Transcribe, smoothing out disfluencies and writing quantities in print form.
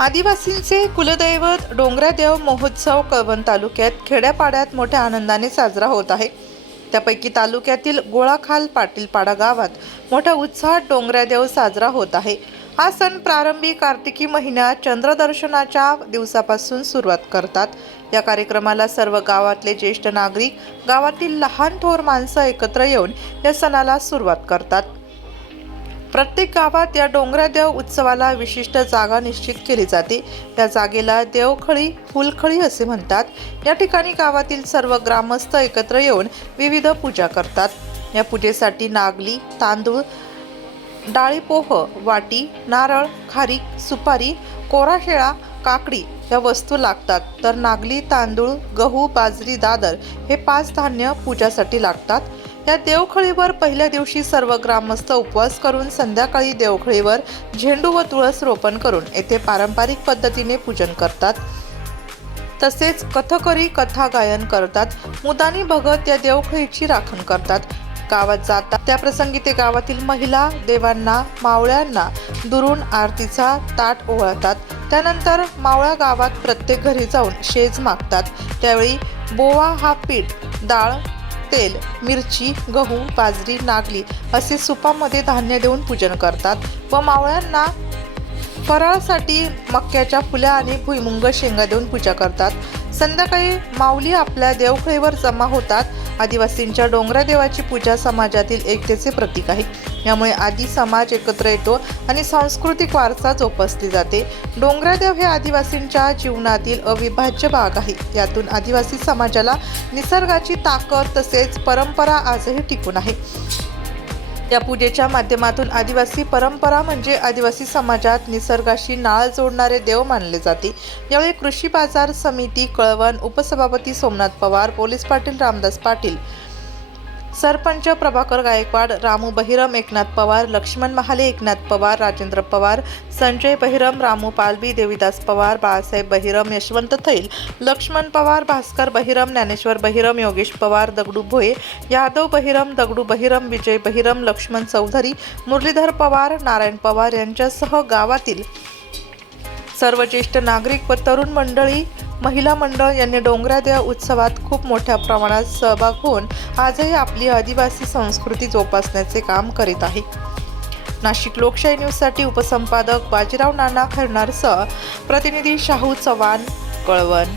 आदिवासींचे कुलदैवत डोंगरादेव महोत्सव कळवण तालुक्यात खेड्यापाड्यात मोठ्या आनंदाने साजरा होत आहे। त्यापैकी तालुक्यातील गोळाखाल पाटीलपाडा गावात मोठ्या उत्साहात डोंगरादेव साजरा होत आहे। हा सण प्रारंभी कार्तिकी महिन्यात चंद्रदर्शनाच्या दिवसापासून सुरुवात करतात। या कार्यक्रमाला सर्व गावातले ज्येष्ठ नागरिक, गावातील लहान थोर माणसं एकत्र येऊन या सणाला सुरुवात करतात। प्रत्येक गावात या डोंगरादेव उत्सवाला विशिष्ट जागा निश्चित केली जाते। या जागेला देवखळी, फुलखळी असे म्हणतात। या ठिकाणी गावातील सर्व ग्रामस्थ एकत्र येऊन विविध पूजा करतात। या पूजेसाठी नागली, तांदूळ, डाळीपोह, वाटी, नारळ, खारीक, सुपारी, कोरा शेळा, काकडी या वस्तू लागतात। तर नागली, तांदूळ, गहू, बाजरी, दादर हे 5 धान्य पूजासाठी लागतात। या देवखळीवर पहिल्या दिवशी सर्व ग्रामस्थ उपवास करून संध्याकाळी देवखळीवर झेंडू व तुळस रोपण करून येथे पारंपरिक पद्धतीने पूजन करतात। तसेच कथकरी कथा गायन करतात। मुदानी भगत या देवखळीची राखण करतात। गावात जातात त्याप्रसंगी ते गावातील महिला देवांना, मावळ्यांना दुरून आरतीचा ताट ओवाळतात। त्यानंतर मावळा गावात प्रत्येक घरी जाऊन शेज मागतात। त्यावेळी बोवा हा पीठ, डाळ, तेल, मिरची, गहू, बाजरी, नागली असे सुपामध्ये धान्य देऊन पूजन करतात व मावळ्यांना फराळासाठी मक्याच्या फुल्या आणि भुईमुंग शेंगा देऊन पूजा करतात। संध्याकाळी माऊली आपल्या देवखळीवर जमा होतात। आदिवासींच्या डोंगरादेवाची पूजा समाजातील एकतेचे प्रतीक आहे। यामुळे आदी समाज एकत्र येतो आणि सांस्कृतिक वारसा जोपासली जाते। डोंगरादेव हे आदिवासींच्या जीवनातील अविभाज्य भाग आहे। यातून आदिवासी समाजाला निसर्गाची ताकद तसेच परंपरा आजही टिकून आहे। या पूजेच्या माध्यमातून आदिवासी परंपरा म्हणजे आदिवासी समाजात निसर्गाशी नाळ जोडणारे देव मानले जाते। यावेळी कृषी बाजार समिती कळवण उपसभापती सोमनाथ पवार, पोलीस पाटील रामदास पाटील, सरपंच प्रभाकर गायकवाड, रामू बहिरम, एकनाथ पवार, लक्ष्मण महाले, एकनाथ पवार, राजेंद्र पवार, संजय बहिरम, रामू पालबी, देविदास पवार, बाळासाहेब बहिरम, यशवंत थैल, लक्ष्मण पवार, भास्कर बहिरम, ज्ञानेश्वर बहिरम, योगेश पवार, दगडू भोये, यादव बहिरम, दगडू बहिरम, विजय बहिरम, लक्ष्मण चौधरी, मुरलीधर पवार, नारायण पवार यांच्यासह गावातील सर्व ज्येष्ठ नागरिक व तरुण मंडळी, महिला मंडळ यांनी डोंगरादेव उत्सवात खूप मोठ्या प्रमाणात सहभाग होऊन आजही आपली आदिवासी संस्कृती जोपासण्याचे काम करीत आहे। नाशिक लोकशाही न्यूजसाठी उपसंपादक बाजीराव नाना खैरनारसह प्रतिनिधी शाहू चव्हाण, कळवण।